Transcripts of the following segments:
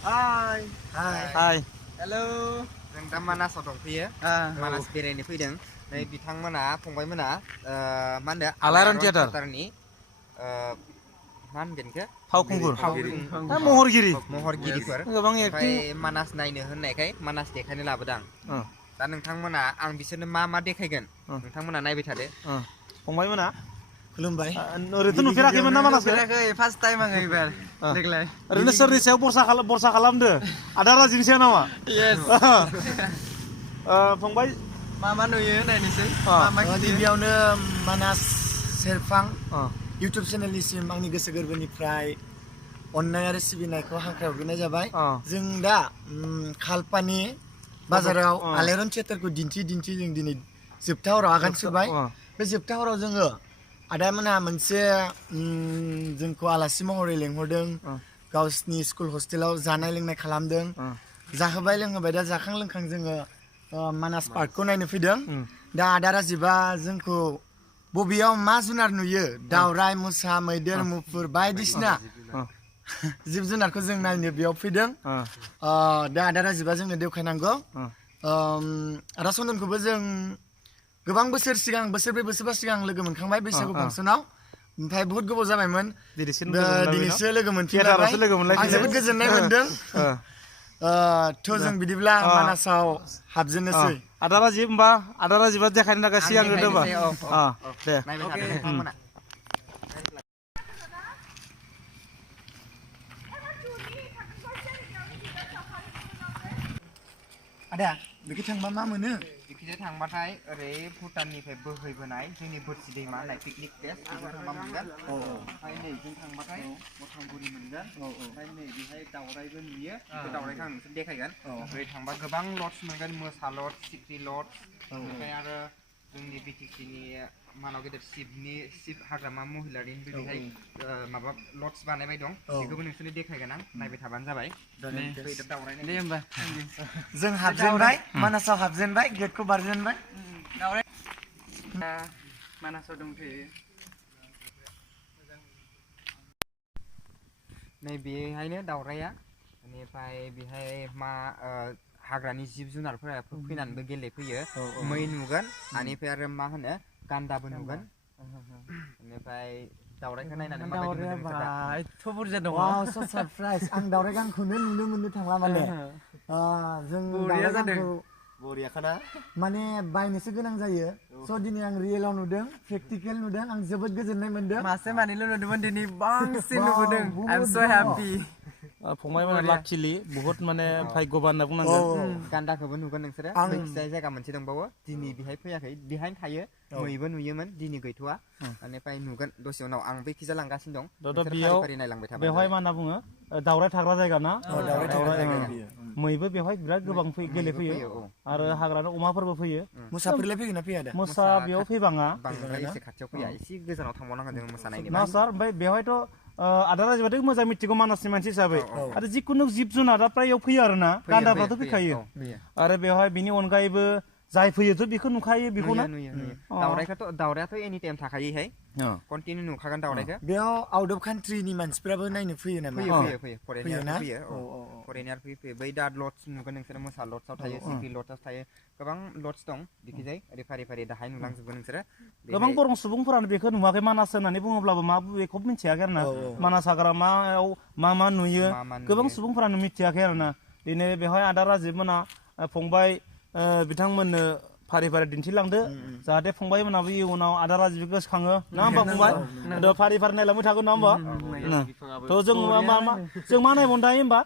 Hai. Hai. Hello. जों दा मानासाव दंफैयो मानास बेरायनो फैदों नै बिथांमोना फंबायमोना मा होनो आलायारन थियेटार थियेटारनि मा होनगोन बेखौ फावखुंगुर महरगिरि महरगिरि महरगिरिफोर गोबां ओमफ्राय एक्टिं मानास नायनो होननायखाय मानास देखायनो लाबोदां दा नोंथांमोना आं बिसोरनो मा देखायगोन नोंथांमोना नायबाय थादो फंबायमोना खुलुमबाय ओरैथ' नुफेराखैमोन ना मानासखौ फार्स्ट टाइम आङो एबार देग्लाय ओरैनो सोरनि सायाव बरसा खालामदो आदा राजिनि सायाव नामा यस फंबाय मा नुयो नायनोसै गिबियावनो मानास सेरफां इउटुब चेनेलनिसिम आंनि गोसो गोरबोनिफ्राय अननाय आरो सिबिनायखौ हांख्रायहरग्रोनाय जाबाय जों दा खालपानि बाजाराव आलायारन थियेटारखौ दिन्थि जों दिनै जोबथा हराव आगान सुरबाय बे जोबथा हराव जोङो आदामोनहा मोनसे जोंखौ आलासि महरै लेंहरदों गावसिनि स्कुल हस्टेलाव जानाय लोंनाय खालामदों जाहोबाय लोंहोबाय दा जाखां लोंखां जोङो मानास पार्कखौ नायनो फैदों दा आदा राजिबा जोंखौ बबेयाव मा जुनार नुयो दावराय मोसा मैदेर मुफुर बायदिसिना जिब जुनारखौ जों नायनो बेयाव फैदों दा आदा राजिबा जोंनो देखायनांगौ आदा सन्दनखौबो जों गोबां बोसोर सिगां बोसोरब्रै बोसोरबा सिगां लोगो मोनखांबाय बैसागु फांसनाव ओमफ्राय बहुत गोबाव जाबायमोन दिनैसो लोगो मोनफिनलायबाय आं जोबोद गोजोननाय मोनदों थ' जों बिदिब्ला मानासाव हाबजेननोसै आदा राजिब होमबा आदा राजिबा देखायनो थाखाय सिगां होदोंबा दे नायबाय थादो नोंथांमोना आदा बेखै थांबा मा मोनो बिखिजाय थांबाथाय ओरै भुटाननिफ्राय बोहैबोनाय जोंनि बोरसि दैमा होननाय पिकनिक प्लेस बेजों थांबा मोनगोन ओमफ्राय नै जों थांबाथाय मथांगुरि मोनगोन ओमफ्राय नै बेहाय दावरायबो नुयो बे दावरायखौ आं नोंसोर देखायगोन ओरै थांबा गोबां लड्स मोनगोन मोसा लड्स सिख्रि लड्स ओमफ्राय आरो जोंनि बिटिसिनि मानाव गेदेर शिब हाग्रामा महिलारिनि बेहाय माबा लड्स बानायबाय दं बेखौबो नोंसोरनो देखायगोन आं नायबाय थाबानो जाबाय दे होमबा जों हाबजेनबाय मानासाव हाबजेनबाय गेटखौ बारजेनबाय मानासाव दंथ'यो नै बेहायनो दावराया बेनिफ्राय बेहाय हाग्रानि जिब जुनारफोरा फैनानैबो गेलेफैयो मै नुगोन बेनिफ्राय आरो मा होनो गान्दाबो नुगोन बेनिफ्राय दावरायखौ नायनानै माबायदि मोनदों एथ' बुरजा दङ वाव स' सारप्राइज आं दावराय गांखौनो नुनो मोननो थांला माने जों दावराय गांखौ बरियाखाना माने बायनोसो गोनां जायो स' दिनै आं रियेलाव नुदों प्रेक्टिकेल नुदों आं जोबोद गोजोननाय मोनदों मासे मानैल' नुदोंमोन दिनै बांसिन नुबोदों आइ एम स' हेपि फंबायमोना लाखिलि बहुत माने भाग्यबान होनना बुंनांगोन गान्दाखौबो नुगोन नोंसोरो बैखिजाय जायगा मोनसे दंबावो दिनै बेहाय फैयाखै बेहायनो थायो मैबो नुयोमोन दिनै गैथ'वा बेनिफ्राय नुगोन दसे उनाव आं बैखिजा लांगासिनो दं फारि नायलांबाय थाबाय बेवहाय मा होनना बुङो दावराय थाग्रा जायगा ना मैबो बेवहाय बिराद गोबां गेलेफैयो आरो हाग्रानि अमाफोरबो फैयो मोसाफोरलाय फैगोन ना फैया दा मोसा बेयाव फैबाङा बांद्राय एसे खाथियाव फैया एसे गोजानाव थांबावनांगोन जों मोसानायनि ना सार ओमफ्राय बेवहायथ' आदा राजिबाथ' मोजां मिथिगौ मानासनि मानसि हिसाबै आरो जिखुनु जिब जुनारा फ्राय बेयाव फैयो आरो ना गान्दाफ्राथ' फैखायो आरो बेवहाय बिनि अनगायैबो जाय फैयोथ' बेखौ नुखायो बेखौनो दावरायाथ' एनि टाइम थाखायोहाय कन्टिनिउ नुखागोन दावरायखौ बेयाव आउट अफ कान्ट्रिनि मानसिफ्राबो नायनो फैयो नामा फैयो फरेनियार फैयो बै दा लड्स नुगोन नोंसोरो मोसा लड्सआव थायो सिक्रि लड्सआव थायो गोबां लड्स दं बिखिजाय ओरै फारि दाहाय नुलांजोबगोन नोंसोरो गोबां बर' सुबुंफोरानो बेखौ नुवाखै मानास होननानै बुङोब्लाबो मा बेखौ मिथियाखै आरो ना मानास हाग्रामायाव मा नुयो गोबां सुबुंफोरानो मिथियाखै आरो ना दिनै बेवहाय आदा राजिब मोना फंबाय बिथांमोननो फारि दिन्थिलांदो जाहाथे फंबाय मोनाबो इयुनाव आदा राजिबखौ गोसोखाङो नङा होमबा फंबाय फारि नायलांबाय थागोन नङा होमबा थ' जों मा नायबावनो दायो होमबा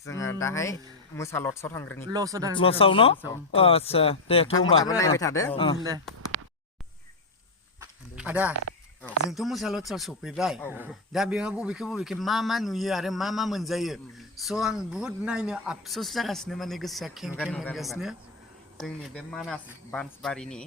जोङो दाहाय मोसा लड्सआव थांग्रोनि लड्सआव न' आदसा दे थ' होमबा नायबाय थादो आदा जोंथ' मोसा लड्सआव सफैबाय दा बेयाव बबेखौ मा नुयो आरो मा मोनजायो स' आं बुहुत नायनो आफस'स जागासिनो माने गोसोआ खें मोनगासिनो जोंनि बे मानास बाnsबारिनि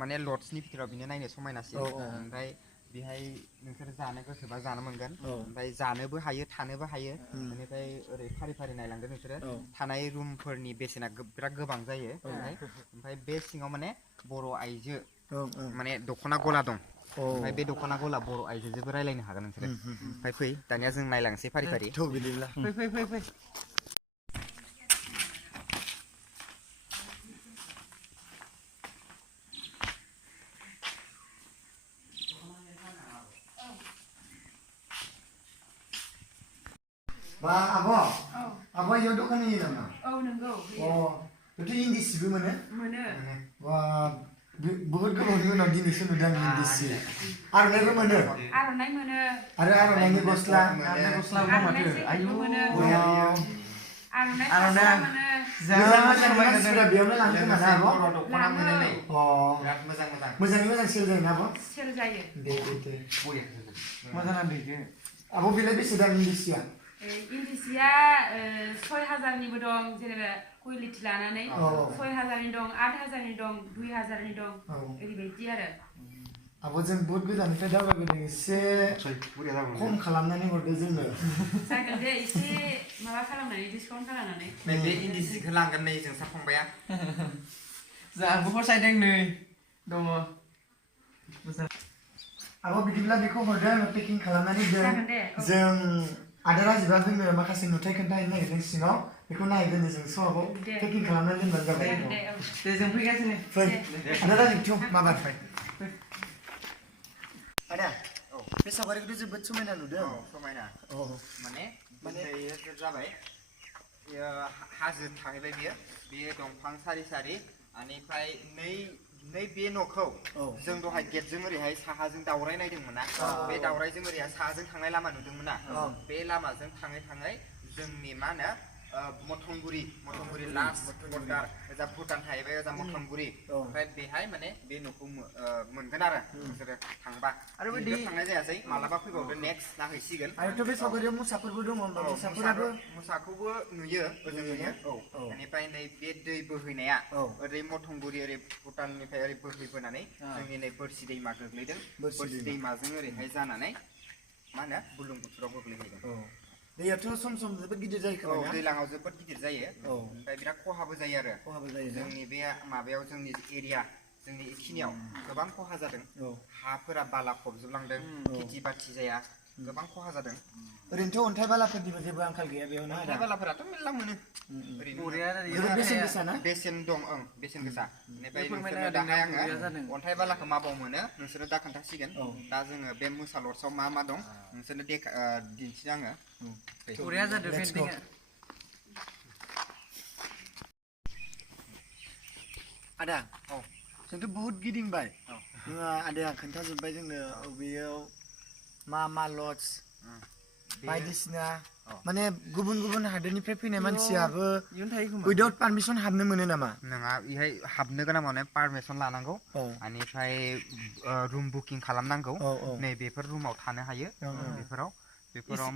माने लड्सनि भितराव बिनो नायनो समायनासिन ओमफ्राय बेहाय नोंसोर जानो गोसोबा जानो मोनगोन ओमफ्राय जानोबो हायो थानोबो हायो बेनिफ्राय ओरै फारि नायलांदो नोंसोरो थानाय रुमफोरनि बेसेना बिराद गोबां जायो ओमफ्राय बे सिङाव माने बर' आइजो माने दख'ना गला दं ओमफ्राय बे दख'ना गला बर' आइजोजोंबो रायलायनो हागोन नोंसोरो ओमफ्राय फै दानिया जों नायलांसै फारि फारि थ' बिदिब्ला फै बा आब' इयाव दखान होयो नामा? औ नंगौ अ बेथ' इन्दि सिबो मोनो? मोनो बा बहुत गोबावनि उनाव दिनैसो नुदों आं इन्दि सि आर'नाइबो मोनो आर'नाइ मोनो आरो आर'नाइनि गस्ला आर'नाइ जेकेटबो मोनो आर'नाइ फास्रा मोनो गोजान मानसिफोरा बेयावनो लाङो खोमा ना आब'? दख'ना मोनो नै अ बिराद मोजां मोजाङै मोजां सेल जायोना आब'? सेल जायो दे मोजां आन्दैजो आब' बेलाय बेसे दाम इन्दि सिया? इन्दि सिया 6,000निबो दं जेनेबा कुवालिटि लानानै 6,000नि दं 8,000नि दं 2,000नि दं ओरैबायदि आरो आब' जों बहुत गोजाननिफ्राय दावबायबोदों एसे खम खालामनानै हरदो जोंनो जागोन दे एसे माबा खालामनानै डिसकाउन्ट खालामनानै बे इन्दि सिखौ लांगोन नै जों फंबाया जोंहाबो फसायदों नै दङ आब' बिदिब्ला बेखौ हरदो आङो पेकिं खालामनानै जागोन दे जों आदा राजिबा जोंनो माखासे नुथाय खोन्थाहैनो नागिरदों सिङाव बेखौ नायगोन जों स' आब' पेकिं खालामनानै दोनबानो जाबाय दे जों फैगासिनो फै आदा राजिब माबार फै आदा बे सावगारिखौथ' जोबोद समायना नुदों समायना माने जाबाय हाजो थाहैबाय बेयो दंफां सारि सारि बेनिफ्राय नै बे न'खौ जों दहाय गेटजों ओरैहाय साहाजों दावराय नायदोंमोन ना बे दावरायजों ओरैहाय साहाजों थांनाय लामा नुदोंमोन ना बे लामाजों थाङै थाङै जोंनि मा होनो मथंगुरि लास्ट बर्डार ओजा भुटान थाहैबाय ओजा मथंगुरि ओमफ्राय बेहाय माने बे न'खौ मोनगोन आरो नोंसोरो थांबा आरो थांनाय जायासै मालाबा फैबावदो नेक्स्ट नाहैसिगोन आरोथ' बे सावगारियाव मोसाफोरबो दङ मोसाखौबो नुयो ओजोंनो बेनिफ्राय नै बे दै बोहैनाया ओरै मथंगुरि ओरै भुटाननिफ्राय ओरै बोहैबोनानै जोंनि नै बोरसि दैमा गोग्लैदों बोरसि दैमाजों ओरैहाय जानानै मा होनो बुरलुंबुथुराव गोग्लैहैदों दैयाथ' सम सम जोबोद गिदिर जायो खोमा दैलाङाव जोबोद गिदिर जायो ओमफ्राय बिराद खहाबो जायो आरो जोंनि बे माबायाव जोंनि एरिया जोंनि बेखिनियाव गोबां खहा जादों हाफोरा बाला फबजोबलांदों खेथि बाथि जाया गोबां खहा जादों ओरैनोथ' अन्थाइ बालाफोरनिबो जेबो आंखाल गैया बेयाव ना अन्थाइ बालाफोराथ' मेरला मोनो जोबोद बेसेन गोसा ना बेसेन दं बेसेन गोसा बेनिफ्राय नोंसोरनो दाहाय आङो अन्थाइ बालाखौ माबाव मोनो नोंसोरो दा खोन्थासिगोन दा जोङो बे मोसा लड्सआव मा दं नोंसोरनो दिन्थिनो आङो बरिया जादों पेन्टिंआ आदा जोंथ' बहुत गिदिंबाय आदाया खोन्थाजोब्बाय जोंनो बेयाव मा लड्स बायदिसिना माने गुबुन गुबुन हादोरनिफ्राय फैनाय मानसियाबो उइदाउट पारमिसन हाबनो मोनो नामा नङा बेहाय हाबनो गोनां माने पारमिसन लानांगौ बेनिफ्राय रुम बुकिं खालामनांगौ नै बेफोर रुमाव थानो हायो बेफोराव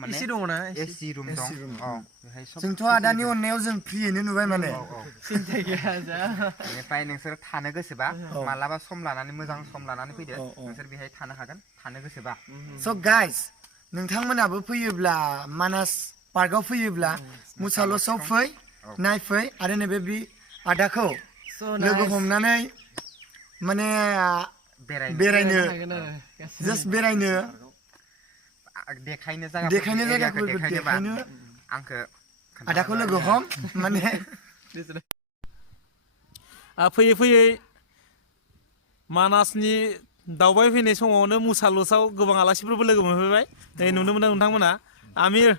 माने एसि रुम दं जोंथ' आदानि अननायाव जों फ्रियैनो नुबाय माने सिन्था गैया बेनिफ्राय नोंसोर थानो गोसोबा मालाबा सम लानानै मोजां सम लानानै फैदो नोंसोर बेहाय थानो हागोन थानो गोसोबा स' गाइस नोंथांमोनाबो फैयोब्ला मानास पार्कआव फैयोब्ला मुसा लड्सआव फै नायफै आरो नैबे बे आदाखौ लोगो हमनानै माने बेरायनो जास्ट बेरायनो देखायनो जायगाफोरखौ देखायनो आंखौ आदाखौ लोगो हम माने फैयै फैयै मानासनि दावबाय फैनाय समावनो मुसा लड्सआव गोबां आलासिफोरबो लोगो मोनफैबाय नै नुनो मोनदों नोंथांमोना आमिर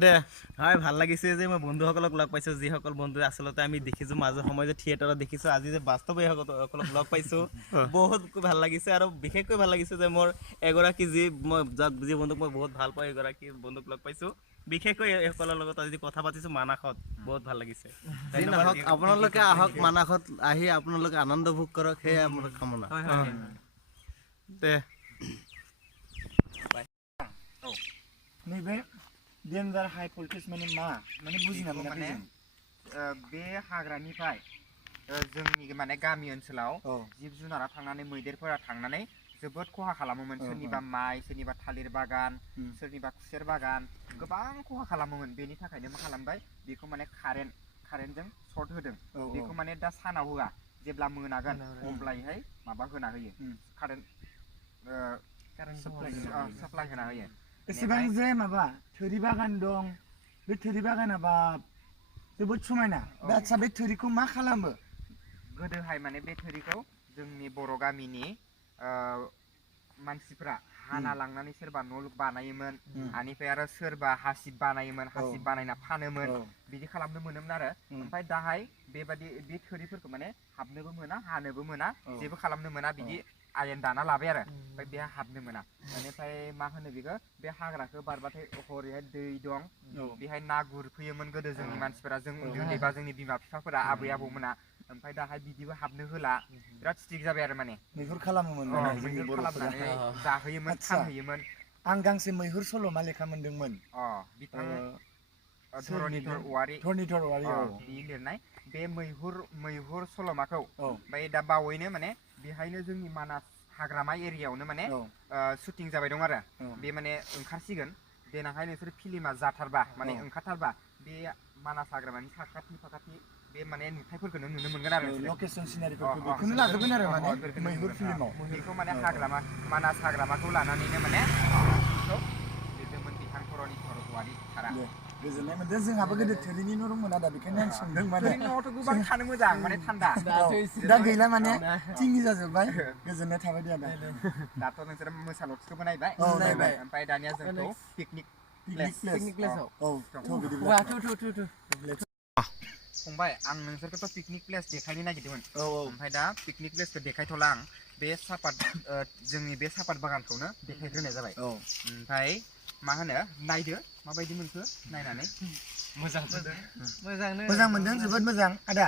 দে হয় ভাল লাগিছে যে মই বন্ধুসকলক লগ পাইছোঁ যিসকল বন্ধু আচলতে আমি দেখিছোঁ মাজে সময়ে যে থিয়েটাৰত দেখিছোঁ আজি যে বাস্তৱে সকলক লগ পাইছোঁ বহুত ভাল লাগিছে আৰু বিশেষকৈ ভাল লাগিছে যে মোৰ এগৰাকী যি বন্ধুক মই বহুত ভাল পাওঁ এগৰাকী বন্ধুক লগ পাইছোঁ বিশেষকৈ এইসকলৰ লগত আজি কথা পাতিছোঁ মানাসত বহুত ভাল লাগিছে আপোনালোকে আহক মানাসত আহি আপোনালোকে আনন্দ ভোগ কৰক সেয়াই আমাৰ কামনা দে नैबे डेन्जार हाइ भल्टेज माने बुजिना मोनाखै बे हाग्रानिफ्राय जोंनि माने गामि ओनसोलाव जिब जुनारा थांनानै मैदेरफोरा थांनानै जोबोद खहा खालामोमोन सोरनिबा माइ सोरनिबा थालिर बागान सोरनिबा खुसेर बागान गोबां खहा खालामोमोन बेनि थाखायनो मा खालामबाय बेखौ माने कारेन्टजों सर्ट होदों बेखौ माने दा सानाव होआ जेब्ला मोनागोन अब्लाहाय माबा होना होयो कारेन्ट साप्लाइ होना होयो एसेबां जे माबा थोरि बागान दं बे थोरि बागानाबा जोबोद समायना आदसा बे थोरिखौ मा खालामो गोदोहाय माने बे थोरिखौ जोंनि बर' गामिनि मानसिफ्रा हाना लांनानै सोरबा न' बानायोमोन बेनिफ्राय आरो सोरबा हासिब बानायोमोन हासिब बानायना फानोमोन बिदि खालामनो मोनोमोन आरो ओमफ्राय दाहाय बेबादि बे थोरिफोरखौ माने हाबनोबो मोना हानोबो मोना जेबो खालामनो मोना बिदि आयेन दाना लाबाय आरो ओमफ्राय बेहा हाबनो मोना बेनिफ्राय मा होनो बेखौ बे हाग्राखौ बारबाथाय हरैहाय दै दं बेहाय ना गुरफैयोमोन गोदो जोंनि मानसिफोरा जों उन्दै उन्दैबा जोंनि बिमा बिफाफोरा आबै आबौमोना ओमफ्राय दाहाय बिदिबो हाबनो होला बिराद स्ट्रिक्ट जाबाय आरो माने मैहुर खालामोमोन मैहुर खालामनानै जाहोयोमोन फानहैयोमोन आं गांसे मैहुर सल'मा लेखा मोनदोंमोन बिथां धरनिधर औवारि बि लिरनाय बे मैहुर सल'माखौ ओमफ्राय दा बावैनो माने बेहायनो जोंनि मानास हाग्रामा एरियायावनो माने शुटिं जाबाय दं आरो बे माने ओंखारसिगोन देनांहाय नोंसोर फिल्मा जाथारबा माने ओंखारथारबा बे मानास हाग्रामानि साखाथि फाखाथि बे माने नुथायफोरखौनो नुनो मोनगोन आरो लकेसन सिनारिफोरखौ बेखौनो लाग्रोगोन आरो माने मैहुर फिल्माव बेखौ माने हाग्रामा मानास हाग्रामाखौ लानानैनो माने लिरदोंमोन बिथां धरनिधर औवारि सारा गोजोननाय मोनदों जोंहाबो गोदो थोरिनि न' दंमोन आदा बेखायनो आं सोंदों माने न'आवथ' गोबां थानो मोजां माने थान्दा दा गैला माने थिंनि जाजोब्बाय गोजोननाय थाबाय दे आदा दाथ' नोंसोर मोसाल'थिखौबो नायबाय ओमफ्राय दानिया जोंखौ पिकनिक प्लेसाव फंबाय आं नोंसोरखौथ' पिकनिक प्लेस देखायनो नागिरदोंमोन ओमफ्राय दा पिकनिक प्लेसखौ देखायथ'ला आं बे सापात जोंनि बे सापात बागानखौनो देखायग्रोनाय जाबाय ओमफ्राय मा होनो नायदो माबायदि मोनखो नायनानै मोजां मोनदों जोबोद मोजां आदा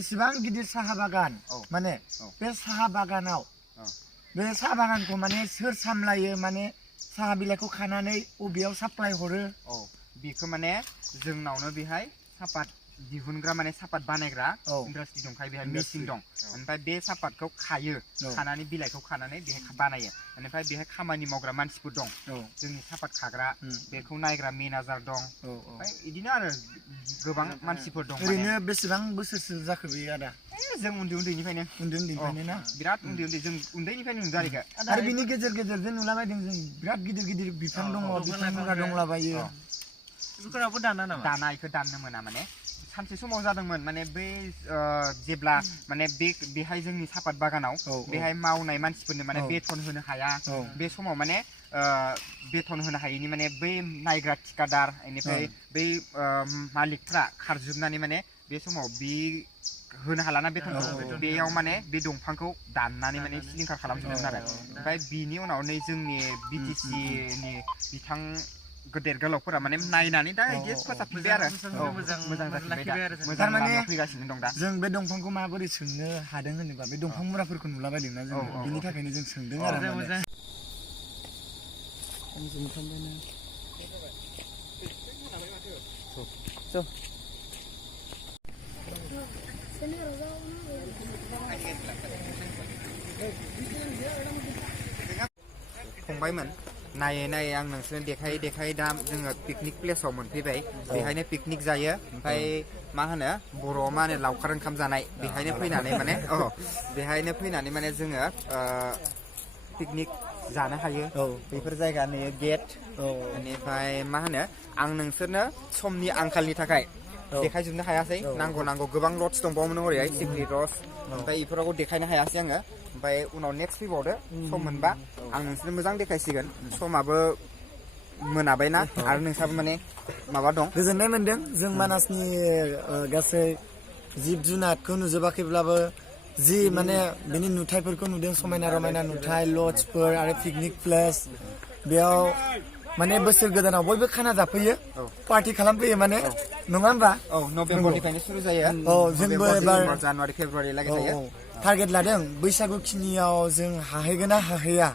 एसेबां गिदिर साहा बागान माने बे साहा बागानाव बे साहा बागानखौ माने सोर सामलायो माने साहा बिलाइखौ खानानै बबेयाव साप्लाय हरो बेखौ माने जोंनावनो बेहाय सापात दिहुनग्रा माने सापात बानायग्रा इन्डास्ट्रि दंखायो बेहाय मेचिन दं ओमफ्राय बे सापातखौ खायो खानानै बिलाइखौ खानानै बेहाय बानायो बेनिफ्राय बेहाय खामानि मावग्रा मानसिफोर दं जोंनि सापात खाग्रा बेखौ नायग्रा मेनेजार दं ओमफ्राय बिदिनो आरो गोबां मानसिफोर दं ओरैनो बेसेबां बोसोरसो जाखो बेयो आदा जों उन्दैनिफ्रायनो ना बिराद उन्दै जों उन्दैनिफ्रायनो नुदों आरो बिनि गेजेर गेजेर जे नुलाबायदों जों बिराद गिदिर गिदिर बिफां दङ बिफांफोरा दंलाबायो बेफोरावबो दाना नामा दाना इखौ दाननो मोना माने सानसे समाव जादोंमोन माने बै जेब्ला माने बेहाय जोंनि सापात बागानाव बेहाय मावनाय मानसिफोरनो माने बेथन होनो हाया बे समाव माने बेथन होनो हायैनि माने बै नायग्रा थिकादार बेनिफ्राय बै मालिकफ्रा खारजोबनानै माने बे समाव बे होनो हालाना बेथनखौ बेयाव माने बे दंफांखौ दाननानै माने सिलिंखार खालामजोबदोंमोन आरो ओमफ्राय बिनि उनाव नै जोंनि BTC नि बिथां गेदेर गोलावफोरा माने नायनानै दा इदि फोसाबफिनबाय आरो मोजां जाफिनबाय दा मोजां लामायाव फैगासिनो दं दा जों बे दंफांखौ माबोरै सोंनो हादों होनोबा बे दंफां मुराफोरखौ नुलाबायदोंना जों बिनि थाखायनो जों सोंदों आरो फंबायमोन नायै नायै आं नोंसोरनो देखायै दा जोङो पिकनिक प्लेसाव मोनफैबाय बेहायनो पिकनिक जायो ओमफ्राय मा होनो बर'आव मा होनो लावखार ओंखाम जानाय बेहायनो फैनानै माने जोङो पिकनिक जानो हायो बेफोर जायगानि गेट बेनिफ्राय मा होनो आं नोंसोरनो समनि आंखालनि थाखाय देखायजोबनो हायासै नांगौ गोबां लड्स दंबावोमोन हरैहाय सिमलि लड्स ओमफ्राय बेफोरावबो देखायनो हायासै आङो ओमफ्राय उनाव नेक्स्ट फैबावदो सम मोनबा आं नोंसोरनो मोजां देखायसिगोन समाबो मोनाबायना आरो नोंसाबो माने माबा दं गोजोननाय मोनदों जों मानासनि गासै जिब जुनारखौ नुजोबाखैब्लाबो जि माने बेनि नुथायफोरखौ नुदों समायना रमायना नुथाय लड्सफोर आरो पिकनिक प्लेस बेयाव माने बोसोर गोदानाव बयबो खाना जाफैयो पार्टि खालामफैयो माने नङा होमबा नभेम्बरनिफ्रायनो सुरु जायो जोंबो एबार जानुवारि फेब्रुवारि लागै जायो टारगेट लादों बैसागु खिनियाव जों हाहैगोन ना हाहैया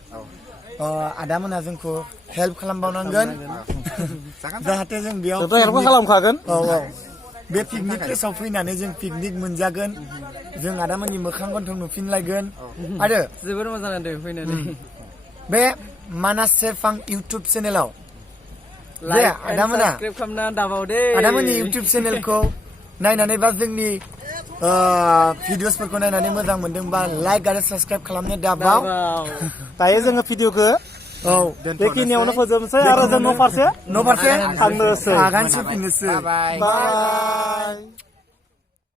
आदामोना जोंखौ हेल्प खालामबावनांगोन जाहाथे जों बेयाव खालामखागोन बे पिकनिक प्लेसाव फैनानै जों पिकनिक मोनजागोन जों आदामोननि मोखां गन्थं नुफिनलायगोन आरो जोबोर मोजां जादों फैनानै बे मानास सेरफां इउटुब चेनेलाव आदामोना साबस्क्राइब खालामना दाबाव दे आदामोननि इउटुब चेनेलखौ नायनानै बा जोंनि भिडिअसफोरखौ नायनानै मोजां मोनदोंबा लाइक आरो साबस्क्राइब खालामनो दाबाव दायो जोङो भिडिअखौ औ बेखिनियावनो फोजोबनोसै आरो जों न' फारसे न' फारसे थांनोसै आगान सुरफिननोसै बाय